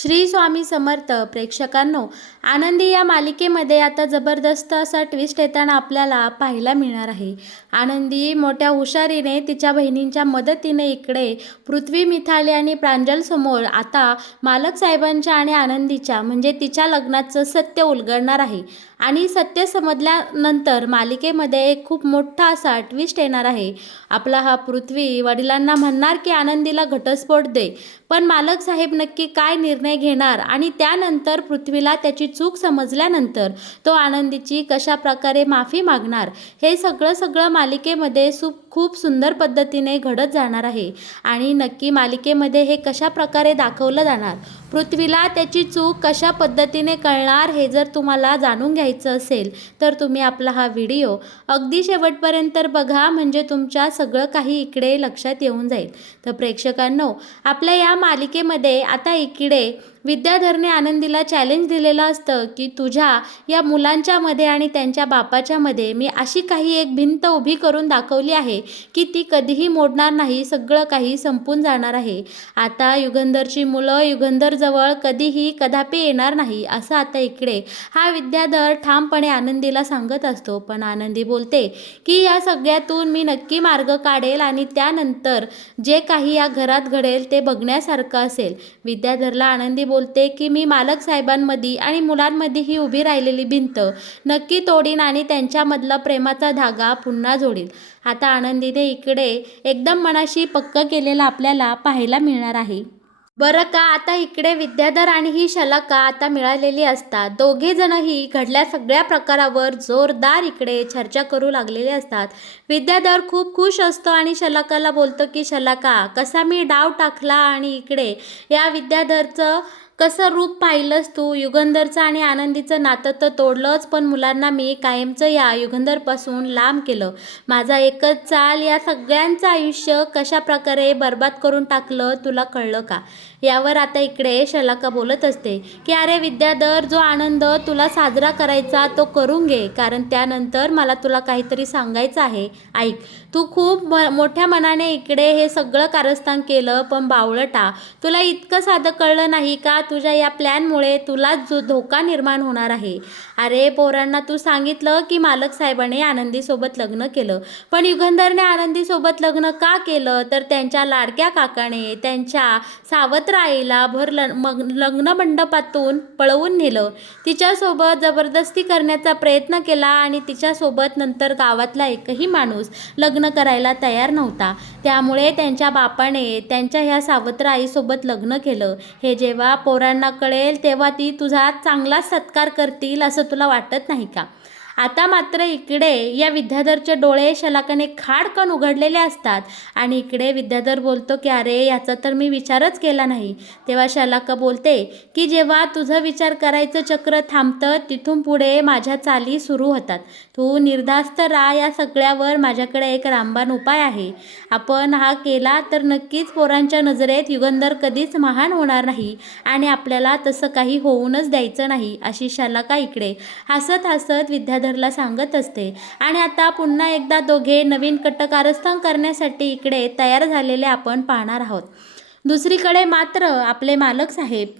श्री स्वामी समर्थ. प्रेक्षकांनो, आनंदी या मालिकेमध्ये आता जबरदस्त असा ट्विस्ट येताना आपल्याला पाहायला मिळणार आहे. आनंदी मोठ्या हुशारीने तिच्या बहिणींच्या मदतीने इकडे पृथ्वी, मिथाली आणि प्रांजल समोर आता मालक साहेबांच्या आणि आनंदीच्या म्हणजे तिच्या लग्नाचं सत्य उलगडणार आहे. आणि सत्य समजल्यानंतर मालिकेमध्ये एक खूप मोठा असा ट्विस्ट येणार आहे. आपला हा पृथ्वी वडिलांना म्हणणार की आनंदीला घटस्फोट दे, पण मालक साहेब नक्की काय निर्णय घेणार आणि त्यानंतर पृथ्वीला त्याची चूक समजल्यानंतर तो आनंदीची कशा प्रकारे माफी मागणार, हे सगळं मालिकेमध्ये खूप सुंदर पद्धतीने घडत जाणार आहे. आणि नक्की मालिकेमध्ये हे कशा प्रकारे दाखवलं जाणार, पृथ्वीला त्याची चूक कशा पद्धतीने कळणार, हे जर तुम्हाला जाणून घ्यायचं असेल तर तुम्ही आपला हा व्हिडिओ अगदी शेवटपर्यंत बघा, म्हणजे तुमच्या सगळं काही इकडे लक्षात येऊन जाईल. तर प्रेक्षकांनो, आपल्या या मालिकेमध्ये आता इकडे विद्याधरने आनंदीला चॅलेंज दिलेलं असतं की तुझ्या या मुलांच्या मध्ये आणि त्यांच्या बापाच्या मध्ये मी अशी काही एक भिंत उभी करून दाखवली आहे की ती कधीही मोडणार नाही, सगळं काही संपून जाणार आहे. आता युगंधरची मुलं युगंधरजवळ कधीही कदापि येणार नाही, असं आता इकडे हा विद्याधर ठामपणे आनंदीला सांगत असतो. पण आनंदी बोलते की या सगळ्यातून मी नक्की मार्ग काढेल आणि त्यानंतर जे काही या घरात घडेल ते बघण्यासारखं असेल. विद्याधरला आनंदी बोलते की मी मालक साहेबांमध्ये आणि मुलांमध्ये ही उभी राहिलेली भिंत नक्की तोडीन आणि त्यांच्यामधला प्रेमाचा धागा पुन्हा जोडील. आता आनंदीने इकडे एकदम मनाशी पक्क केलेला आपल्याला पाहायला मिळणार आहे. बरं का, आता इकडे विद्याधर आणि ही शलाका आता मिळालेली असतात. दोघे जणही घडल्या सगळ्या प्रकारावर जोरदार इकडे चर्चा करू लागलेले असतात. विद्याधर खूप खुश असतो आणि शलाकाला बोलतो की शलाका, कसा मी डाव टाकला आणि इकडे या विद्याधरचं कसं रूप पाहिलंस तू. युगंधरचं आणि आनंदीचं नातं तर तोडलंच, पण मुलांना मी कायमचं या युगंधरपासून लांब केलं. माझा एकच चाल या सगळ्यांचं आयुष्य कशा प्रकारे बर्बाद करून टाकलं, तुला कळलं का. यावर आता इकडे शलाका बोलत असते की अरे विद्याधर, जो आनंद तुला साजरा करायचा तो करून घे, कारण त्यानंतर मला तुला काहीतरी सांगायचं आहे. ऐक, तू खूप मोठ्या मनाने इकडे हे सगळं कारस्थान केलं, पण बावळटा, तुला इतकं साधं कळलं नाही का, तुझ्या या प्लॅनमुळे तुला जो धोका निर्माण होणार आहे. अरे पोरांना, तू सांगितलं की मालक साहेबाने आनंदीसोबत लग्न केलं, पण युगंधरने आनंदीसोबत लग्न का केलं, तर त्यांच्या लाडक्या काकाने त्यांच्या सावत्र आईला लग्न मंडपातून पळवून नेलं, तिच्यासोबत जबरदस्ती करण्याचा प्रयत्न केला आणि तिच्यासोबत नंतर गावातला एकही माणूस लग्न करायला तयार नव्हता. त्यामुळे त्यांच्या बापाने त्यांच्या ह्या सावत्र आईसोबत लग्न केलं. हे जेव्हा पोरांना कळेल तेव्हा ती तुझा चांगला सत्कार करतील, असं तुला वाटत नाही का. आता मात्र इकडे या विद्याधरचे डोळे शलाकाने खाडकन उघडलेले असतात आणि इकडे विद्याधर बोलतो की अरे याचा तर मी विचारच केला नाही. तेव्हा शलाका बोलते की जेव्हा तुझं विचार करायचं चक्र थांबतं, तिथून पुढे माझ्या चाली सुरू होतात. तू निर्धास्त राहा, या सगळ्यावर माझ्याकडे एक रामबाण उपाय आहे. आपण हा केला तर नक्कीच पोरांच्या नजरेत युगंधर कधीच महान होणार नाही आणि आपल्याला तसं काही होऊनच द्यायचं नाही, अशी शलाका इकडे हसत हसत विद्याधर ला सांगत असते. आणि आता पुन्हा एकदा दोघे नवीन कट कारस्थान करण्यासाठी इकडे तयार झालेले आपण पाहणार आहोत. दुसरीकडे मात्र आपले मालक साहेब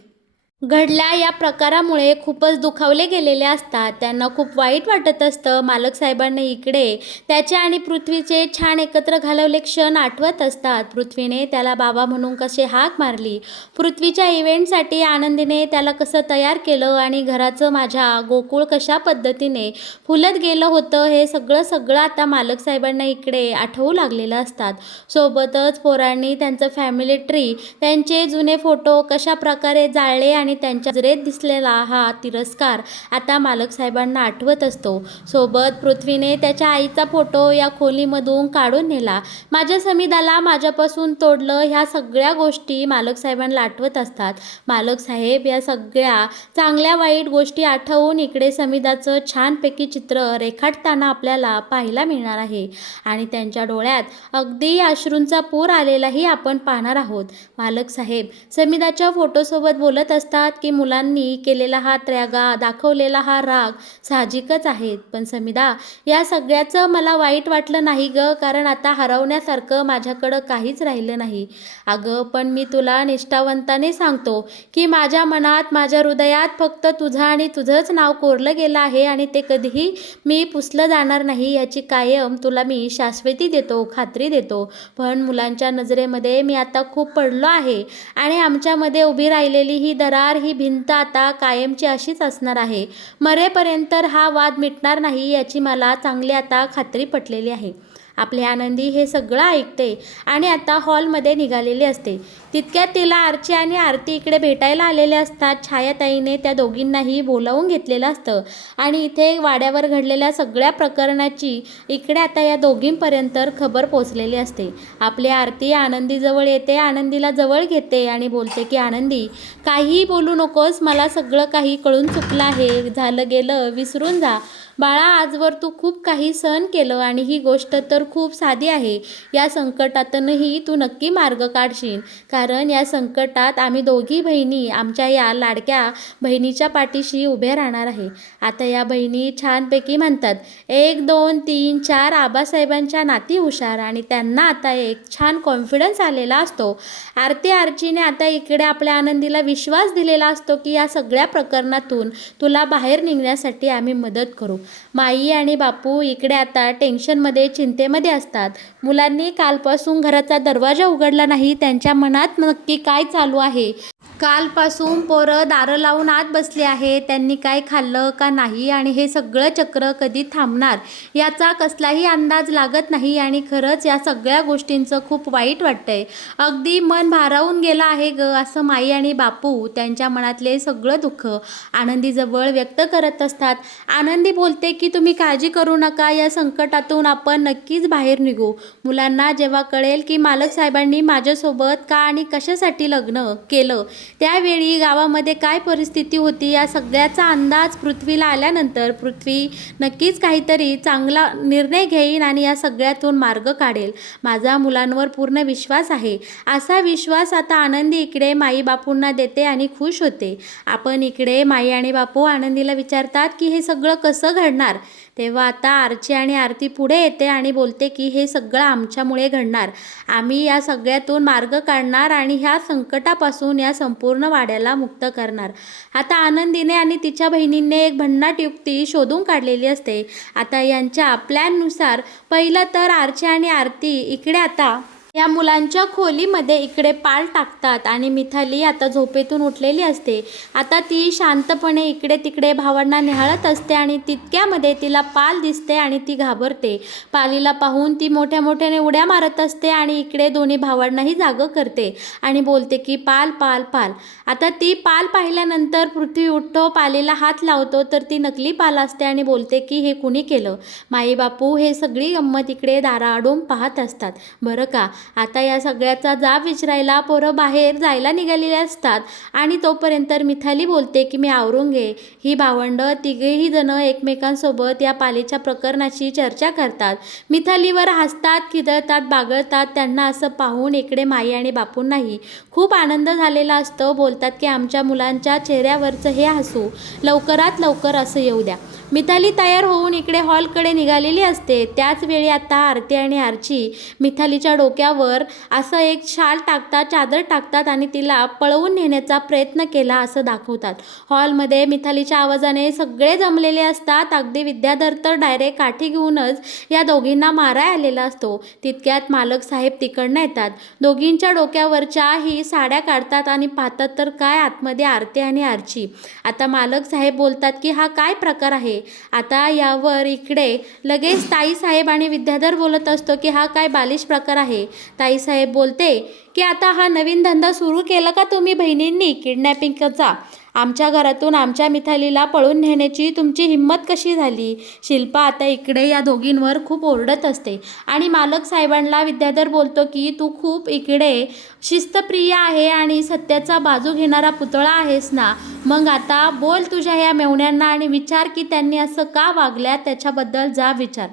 घडल्या या प्रकारामुळे खूपच दुखावले गेलेले असतात. त्यांना खूप वाईट वाटत असतं. मालक साहेबांनी इकडे त्याचे आणि पृथ्वीचे छान एकत्र घालवले क्षण आठवत असतात. पृथ्वीने त्याला बाबा म्हणून कसे हाक मारली, पृथ्वीच्या इव्हेंटसाठी आनंदीने त्याला कसं तयार केलं आणि घराचं माझ्या गोकुळ कशा पद्धतीने फुलत गेलं होतं, हे सगळं आता मालक साहेबांना इकडे आठवू लागलेलं असतात. सोबतच पोरांनी त्यांचं फॅमिली ट्री, त्यांचे जुने फोटो कशा प्रकारे जाळले आणि त्यांच्या नजरेत दिसलेला हा तिरस्कार आता मालक साहेबांना आठवत असतो. सोबत पृथ्वीने त्याच्या आईचा फोटो या खोलीमधून काढून नेला, माझ्या समीदाला माझ्यापासून तोडलं, ह्या सगळ्या गोष्टी मालक साहेबांना आठवत असतात. मालक साहेब या सगळ्या चांगल्या वाईट गोष्टी आठवून इकडे समीदाचं छानपैकी चित्र रेखाटताना आपल्याला पाहायला मिळणार आहे आणि त्यांच्या डोळ्यात अगदी अश्रूंचा पूर आलेलाही आपण पाहणार आहोत. मालक साहेब समीदाच्या फोटोसोबत बोलत असतात म्हणतात की मुलांनी केलेला हा त्रागा, दाखवलेला हा राग साहजिकच आहे. पण समिधा, या सगळ्याचं मला वाईट वाटलं नाही गं, कारण आता हरवण्यासारखं माझ्याकडं काहीच राहिलं नाही. अगं पण मी तुला निष्ठावंताने सांगतो की माझ्या मनात, माझ्या हृदयात फक्त तुझं आणि तुझंच नाव कोरलं गेलं आहे आणि ते कधीही मी पुसलं जाणार नाही, याची कायम तुला मी शाश्वती देतो, खात्री देतो. पण मुलांच्या नजरेमध्ये मी आता खूप पडलो आहे आणि आमच्यामध्ये उभी राहिलेली ही दरार, ही भिंत आता कायमची अशीच असणार आहे. मरेपर्यंत हा वाद मिटणार नाही, याची मला चांगली आता खात्री पटलेली आहे. आपले आनंदी हे सगळं ऐकते आणि आता हॉलमध्ये निघालेली असते. तितक्यात तिला आर्ची आणि आरती इकडे भेटायला आलेले असतात. छायाताईने त्या दोघींनाही बोलावून घेतलेलं असतं आणि इथे वाड्यावर घडलेल्या सगळ्या प्रकरणाची इकडे आता या दोघींपर्यंत खबर पोचलेली असते. आपली आरती आनंदीजवळ येते, आनंदीला जवळ घेते आणि बोलते की आनंदी, काहीही बोलू नकोस, मला सगळं काही कळून चुकलं आहे, झालं गेलं विसरून जा. बाळा, आजवर तू खूप काही सहन केलं आणि ही गोष्ट तर खूप साधी आहे. या संकटातूनही तू नक्की मार्ग काढशील, कारण या संकटात आम्ही दोघी बहिणी आमच्या या लाडक्या बहिणीच्या पाठीशी उभे राहणार आहे. आता या बहिणी छानपैकी म्हणतात 1 2 3 4, आबासाहेबांच्या नाती हुशार आणि त्यांना आता एक छान कॉन्फिडन्स आलेला असतो. आर्चीने आता इकडे आपल्या आनंदीला विश्वास दिलेला असतो की या सगळ्या प्रकरणातून तुला बाहेर निघण्यासाठी आम्ही मदत करू. माई आणि बापू इकडे आता टेन्शनमध्ये, चिंतेमध्ये असतात. मुलांनी कालपासून घराचा दरवाजा उघडला नाही, त्यांच्या मनात नक्की काय चालू आहे. कालपासून पोरं दारं लावून आत बसले आहेत, त्यांनी काय खाल्लं का नाही आणि हे सगळं चक्र कधी थांबणार याचा कसलाही अंदाज लागत नाही. आणि खरंच या सगळ्या गोष्टींचं खूप वाईट वाटतंय. अगदी मन भारावून गेलं आहे ग, असं माई आणि बापू त्यांच्या मनातले सगळं दुःख आनंदीजवळ व्यक्त करत असतात. आनंदी बोलते की तुम्ही काळजी करू नका, या संकटातून आपण नक्कीच बाहेर निघू. मुलांना जेव्हा कळेल की मालक साहेबांनी माझ्यासोबत का आणि कशासाठी लग्न केलं, त्यावेळी गावामध्ये काय परिस्थिती होती, या सगळ्याचा अंदाज पृथ्वीला आल्यानंतर पृथ्वी नक्कीच काहीतरी चांगला निर्णय घेईन आणि या सगळ्यातून मार्ग काढेल. माझा मुलांवर पूर्ण विश्वास आहे. असा विश्वास आता आनंदी इकडे माई बापूंना देते आणि खुश होते. आपण इकडे माई आणि बापू आनंदीला विचारतात की हे सगळं कसं घडणार. तेव्हा आता आर्ची आणि आरती पुढे येते आणि बोलते की हे सगळं आमच्यामुळे घडणार. आम्ही या सगळ्यातून मार्ग काढणार आणि ह्या संकटापासून या संपूर्ण वाड्याला मुक्त करणार. आता आनंदीने आणि तिच्या बहिणींनी एक भन्नाट युक्ती शोधून काढलेली असते. आता यांच्या प्लॅननुसार पहिलं तर आर्ची आणि आरती इकडे आता या मुलांच्या खोलीमध्ये इकडे पाल टाकतात आणि मिथाली आता झोपेतून उठलेली असते. आता ती शांतपणे इकडे तिकडे भावांना निहाळत असते आणि तितक्यामध्ये तिला पाल दिसते आणि ती घाबरते. पालीला पाहून ती मोठ्या मोठ्याने उड्या मारत असते आणि इकडे दोन्ही भावांनाही जागं करते आणि बोलते की पाल पाल पाल. आता ती पाल पाहिल्यानंतर पृथ्वी उठतो, पालीला हात लावतो तर ती नकली पाल असते आणि बोलते की हे कुणी केलं. माई बापू हे सगळी गंमत इकडे दाराआडून पाहत असतात. बरं का, आता या सगळ्याचा जाब विचारायला पोरं बाहेर जायला निघालेले असतात आणि तोपर्यंत मिथाली बोलते की मी आवरून घे. ही भावंडं तिघेही जण एकमेकांसोबत या पालीच्या प्रकरणाची चर्चा करतात. मिथालीवर हसतात, खिदळतात, बागळतात. त्यांना असं पाहून इकडे माई आणि बापूंनाही खूप आनंद झालेला असतो. बोलतात की आमच्या मुलांच्या चेहऱ्यावरचं हे हसू लवकरात लवकर असं येऊ द्या. मिथाली तयार होऊन इकडे हॉलकडे निघालेली असते. त्याच वेळी आता आरती आणि आर्ची मिथालीच्या डोक्यावर असं एक शाल टाकतात, चादर टाकतात आणि तिला पळवून नेण्याचा प्रयत्न केला असं दाखवतात. हॉलमध्ये मिथालीच्या आवाजाने सगळे जमलेले असतात. अगदी विद्याधर तर डायरेक्ट काठी घेऊनच या दोघींना माराय आलेला असतो. तितक्यात मालक साहेब तिकडनं येतात. दोघींच्या डोक्यावरच्या ही साड्या काढतात आणि पाहतात तर काय आतमध्ये आरती आणि आर्ची. आता मालक साहेब बोलतात की हा काय प्रकार आहे. आता यावर इकडे लगेच ताईसाहेब आणि विद्याधर बोलत असतो की हा काय बालिश प्रकार आहे. ताईसाहेब बोलते की आता हा नवीन धंदा सुरू केला का तुम्ही बहिणींनी, किडनॅपिंगचा? आमच्या घरातून आमच्या मिथालीला पळून नेण्याची तुमची हिंमत कशी झाली? शिल्पा आता इकडे या दोघींवर खूप ओरडत असते आणि मालक साहेबांना विद्याधर बोलतो की तू खूप इकडे शिस्तप्रिय आहे आणि सत्याचा बाजू घेणारा पुतळा आहेस ना, मग आता बोल तुझ्या ह्या मेवण्यांना आणि विचार की त्यांनी असं का वागल्या, त्याच्याबद्दल जा विचार.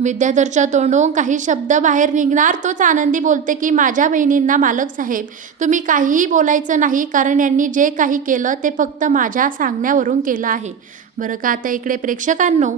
विद्याधरच्या तोंडून काही शब्द बाहेर निघणार तोच आनंदी बोलते की माझ्या बहिणींना मालक साहेब तुम्ही काहीही बोलायचं नाही, कारण यांनी जे काही केलं ते फक्त माझ्या सांगण्यावरून केलं आहे. बरं का आता इकडे प्रेक्षकांनो,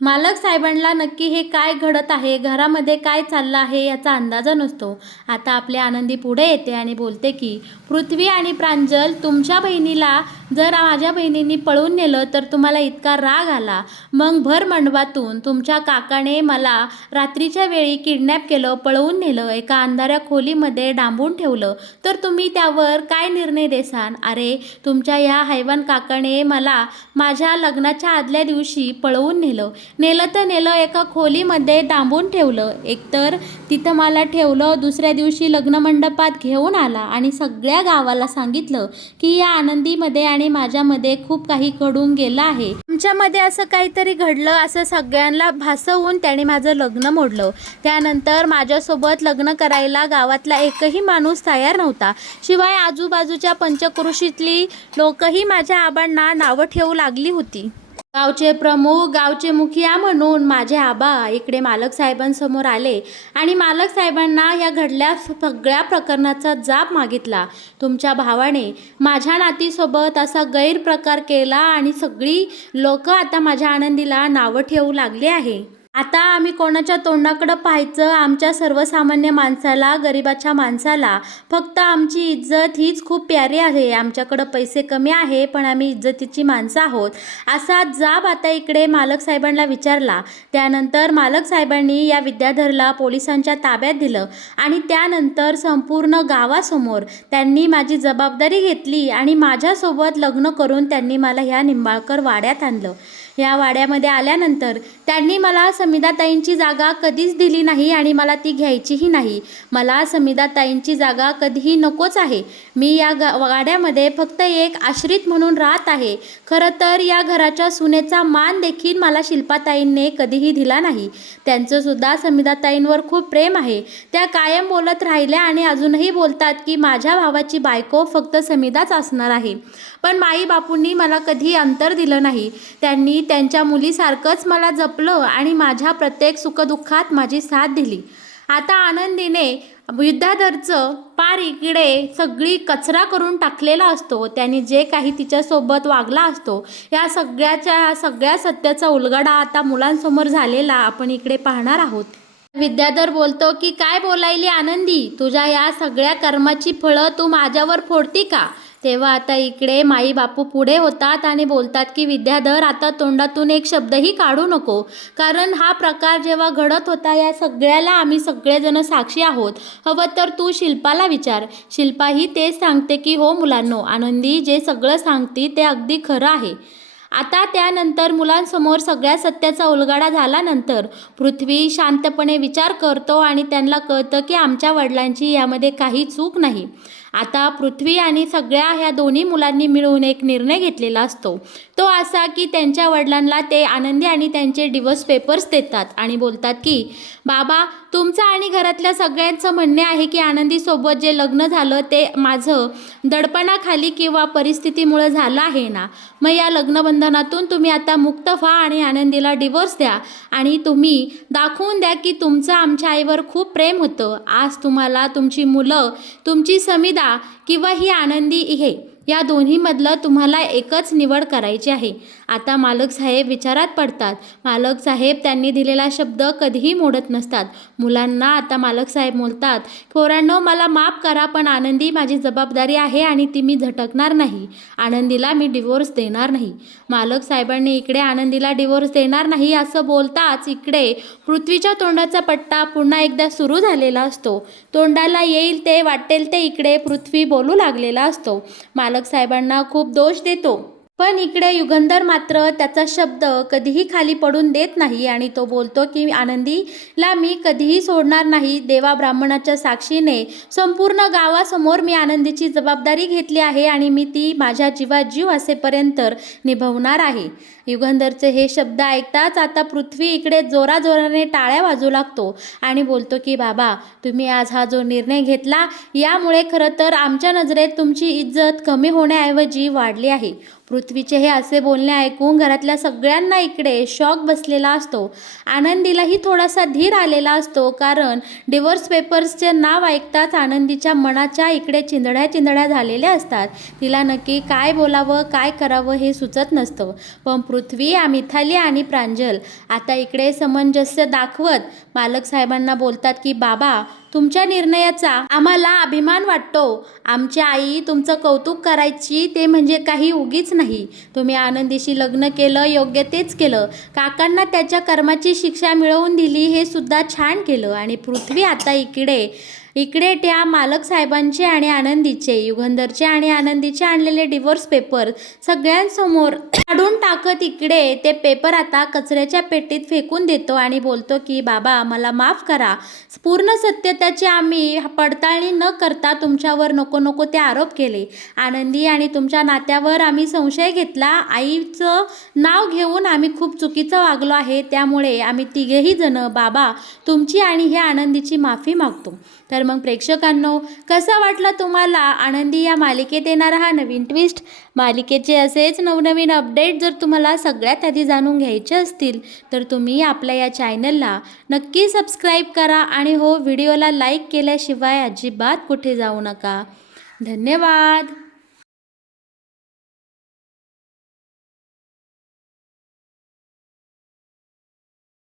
मालक साहेबांना नक्की हे काय घडत आहे, घरामध्ये काय चाललं आहे याचा अंदाज नसतो. आता आपली आनंदी पुढे येते आणि बोलते की पृथ्वी आणि प्रांजल, तुमच्या बहिणीला जर माझ्या बहिणींनी पळून नेलं तर तुम्हाला इतका राग आला, मग भर मंडपातून तुमच्या काकाने मला रात्रीच्या वेळी किडनॅप केलं, पळवून नेलं, एका अंधाऱ्या खोलीमध्ये डांबून ठेवलं, तर तुम्ही त्यावर काय निर्णय देसान? अरे तुमच्या ह्या हैवान काकाने मला माझ्या लग्नाच्या आदल्या दिवशी पळवून नेलं तर नेलं, एका खोलीमध्ये डांबून ठेवलं, एकतर तिथं मला ठेवलं, दुसऱ्या दिवशी लग्न मंडपात घेऊन आला आणि सगळ्या गावाला सांगितलं की या आनंदीमध्ये आणि माझ्यामध्ये खूप काही घडून गेलं आहे, आमच्यामध्ये असं काहीतरी घडलं असं सगळ्यांना भासवून त्याने माझं लग्न मोडलं. त्यानंतर माझ्यासोबत लग्न करायला गावातला एकही माणूस तयार नव्हता, शिवाय आजूबाजूच्या पंचक्रोशीतली लोकही माझ्या आबांना नावं ठेवू लागली होती. गावचे प्रमुख, गावचे मुखिया म्हणून माझे आबा इकडे मालक साहेबांसमोर आले आणि मालक साहेबांना या घडल्या सगळ्या प्रकरणाचा जाब मागितला. तुमच्या भावाने माझ्या नातीसोबत असा गैरप्रकार केला आणि सगळी लोक आता माझ्या आनंदीला नावं ठेवू लागली आहे. आता आम्ही कोणाच्या तोंडाकडं पाहायचं? आमच्या सर्वसामान्य माणसाला, गरिबाच्या माणसाला फक्त आमची इज्जत हीच खूप प्यारी आहे. आमच्याकडं पैसे कमी आहे पण आम्ही इज्जतीची माणसं आहोत, असा जाब आता इकडे मालक साहेबांना विचारला. त्यानंतर मालक साहेबांनी या विद्याधरला पोलिसांच्या ताब्यात दिलं आणि त्यानंतर संपूर्ण गावासमोर त्यांनी माझी जबाबदारी घेतली आणि माझ्यासोबत लग्न करून त्यांनी मला ह्या निंबाळकर वाड्यात आणलं. या वाड्यामध्ये आल्यानंतर त्यांनी मला समिधाताईंची जागा कधीच दिली नाही आणि मला ती घ्यायचीही नाही. मला समिधाताईंची जागा कधीही नकोच आहे. मी या वाड्यामध्ये फक्त एक आश्रित म्हणून राहत आहे. खरं तर या घराच्या सुनेचा मान देखील मला शिल्पाताईंनी कधीही दिला नाही. त्यांचंसुद्धा समिधाताईंवर खूप प्रेम आहे. त्या कायम बोलत राहिल्या आणि अजूनही बोलतात की माझ्या भावाची बायको फक्त समिधाच असणार आहे. पण माई बापूंनी मला कधी अंतर दिलं नाही. त्यांनी त्यांच्या मुलीसारखंच मला जपलं आणि माझ्या प्रत्येक सुखदुःखात माझी साथ दिली. आता आनंदीने विद्याधरचं पार इकडे सगळी कचरा करून टाकलेला असतो. त्यांनी जे काही तिच्यासोबत वागला असतो या सगळ्या सत्याचा उलगडा आता मुलांसमोर झालेला आपण इकडे पाहणार आहोत. विद्याधर बोलतो की काय बोलायली आनंदी, तुझ्या या सगळ्या कर्माची फळं तू माझ्यावर फोडती का? तेव्हा आता इकडे माई बापू पुढे होतात आणि बोलतात की विद्याधर, आता तोंडातून एक शब्दही काढू नको, कारण हा प्रकार जेव्हा घडत होता या सगळ्याला आम्ही सगळेजण साक्षी आहोत. हवं तर तू शिल्पाला विचार. शिल्पाही तेच सांगते की हो मुलांनो, आनंदी जे सगळं सांगते ते अगदी खरं आहे. आता त्यानंतर मुलांसमोर सगळ्या सत्याचा उलगडा झाल्यानंतर पृथ्वी शांतपणे विचार करतो आणि त्यांना कळतं की आमच्या वडिलांची यामध्ये काही चूक नाही. आता पृथ्वी आणि सगळ्या ह्या दोन्ही मुलांनी मिळून एक निर्णय घेतलेला असतो, तो असा की त्यांच्या वडिलांना ते आनंदी आणि त्यांचे डिवोर्स पेपर्स देतात आणि बोलतात की बाबा, तुमचं आणि घरातल्या सगळ्यांचं म्हणणे आहे की आनंदीसोबत जे लग्न झालं ते माझं दडपणाखाली किंवा परिस्थितीमुळे झालं आहे ना, मग या लग्नबंधनातून तुम्ही आता मुक्त व्हा आणि आनंदीला डिवोर्स द्या आणि तुम्ही दाखवून द्या की तुमचं आमच्या आईवर खूप प्रेम होतं. आज तुम्हाला तुमची मुलं, तुमची समिधा किंवा ही आनंदी हे या दोन्हीमधलं तुम्हाला एकच निवड करायची आहे. आता मालक साहेब विचारात पडतात. मालक साहेब त्यांनी दिलेला शब्द कधीही मोडत नसतात. मुलांना आता मालक साहेब बोलतात, पोरांनो मला माफ करा, पण आनंदी माझी जबाबदारी आहे आणि ती मी झटकणार नाही. आनंदीला मी डिवोर्स देणार नाही. मालक साहेबांनी इकडे आनंदीला डिवोर्स देणार नाही असं बोलताच इकडे पृथ्वीच्या तोंडाचा पट्टा पुन्हा एकदा सुरू झालेला असतो. तोंडाला येईल ते वाटेल ते इकडे पृथ्वी बोलू लागलेला असतो. मालक साहेबांना खूप दोष देतो, पण इकडे युगंधर मात्र त्याचा शब्द कधीही खाली पडून देत नाही आणि तो बोलतो की आनंदीला मी कधीही सोडणार नाही. देवा ब्राह्मणाच्या साक्षीने संपूर्ण गावासमोर मी आनंदीची जबाबदारी घेतली आहे आणि मी ती माझ्या जीवात जीव असेपर्यंत निभवणार आहे. युगंधरचे हे शब्द ऐकताच आता पृथ्वी इकडे जोराजोराने टाळ्या वाजू लागतो आणि बोलतो की बाबा, तुम्ही आज हा जो निर्णय घेतला यामुळे खरं तर आमच्या नजरेत तुमची इज्जत कमी होण्याऐवजी वाढली आहे. पृथ्वीचे हे असे बोलणे ऐकून घरातल्या सगळ्यांना इकडे शॉक बसलेला असतो. आनंदीलाही थोडासा धीर आलेला असतो, कारण डिवोर्स पेपर्सचे नाव ऐकताच आनंदीच्या मनाच्या इकडे चिंधड्या झालेल्या असतात. तिला नक्की काय बोलावं, काय करावं हे सुचत नसतं. पण पृथ्वी, मिथाली आणि प्रांजल आता इकडे सामंजस्य दाखवत मालक साहेबांना बोलतात की बाबा, तुमच्या निर्णयाचा आम्हाला अभिमान वाटतो. आमची आई तुमचं कौतुक करायची ते म्हणजे काही उगीच नाही. तुम्ही आनंदीशी लग्न केलं, योग्य तेच केलं. काकांना त्याच्या कर्माची शिक्षा मिळवून दिली, हे सुद्धा छान केलं. आणि पृथ्वी आता इकडे त्या मालक साहेबांचे आणि आनंदीचे, युगंधरचे आणि आनंदीचे आणलेले डिवोर्स पेपर सगळ्यांसमोर काढून टाकत इकडे ते पेपर आता कचऱ्याच्या पेटीत फेकून देतो आणि बोलतो की बाबा, मला माफ करा. पूर्ण सत्यतेची आम्ही पडताळणी न करता तुमच्यावर नको ते आरोप केले. आनंदी आणि तुमच्या नात्यावर आम्ही संशय घेतला. आईचं नाव घेऊन आम्ही खूप चुकीचं वागलो आहे. त्यामुळे आम्ही तिघेही जण बाबा, तुमची आणि ह्या आनंदीची माफी मागतो. तर मग प्रेक्षकांनो, कसा वाटला तुम्हाला आनंदी या मालिकेत येणारा हा नवीन ट्विस्ट? मालिकेचे असेच नवनवीन अपडेट जर तुम्हाला सगळ्यात आधी जाणून घ्यायचे असतील तर तुम्ही आपल्या या चॅनलला नक्की सबस्क्राईब करा आणि व्हिडिओला लाईक केल्याशिवाय अजिबात कुठे जाऊ नका. धन्यवाद.